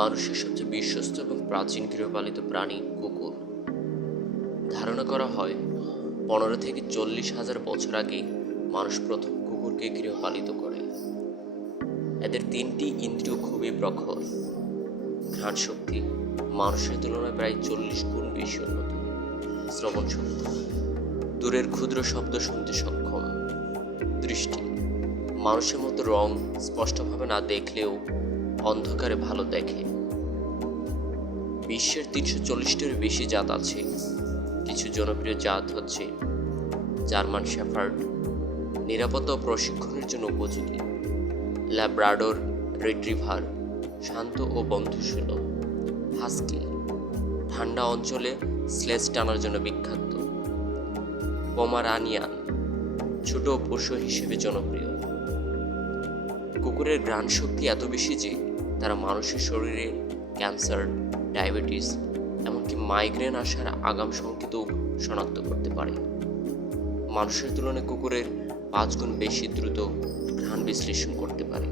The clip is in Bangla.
মানুষের সবচেয়ে বিশ্বস্ত এবং প্রাচীন গৃহপালিত প্রাণী কুকুর। ধারণা করা হয় 15 থেকে 40,000 বছর আগে মানুষ প্রথম কুকুরকে গৃহপালিত করে। এদের 3টি ইন্দ্রিয় খুবই প্রখর। ঘ্রাণ শক্তি মানুষের তুলনায় প্রায় 40 গুণ বেশি উন্নত। শ্রবণ শক্তি দূরের ক্ষুদ্র শব্দ শুনতে সক্ষম। দৃষ্টি মানুষের মতো রং স্পষ্টভাবে না দেখলেও অন্ধকারে ভালো দেখে। বিশ্বের 340টির বেশি জাত আছে। কিছু জনপ্রিয় জাত হচ্ছে জার্মান শেফার্ড, নিরাপত্তা ও প্রশিক্ষণের জন্য উপযোগী; ল্যাব্রাডর রিট্রিভার, শান্ত ও বন্ধুসুলভ; হাস্কি, ঠান্ডা অঞ্চলে স্লেজ টানার জন্য বিখ্যাত; পমারানিয়ান, ছোট পশু হিসেবে জনপ্রিয়। কুকুরের ঘ্রাণ শক্তি এত বেশি যে তারা মানুষের শরীরে ক্যান্সার, ডায়াবেটিস, এমনকি মাইগ্রেন আসার আগাম সংকেতও শনাক্ত করতে পারে। মানুষের তুলনায় কুকুরের 5 গুণ বেশি দ্রুত ঘ্রাণ বিশ্লেষণ করতে পারে।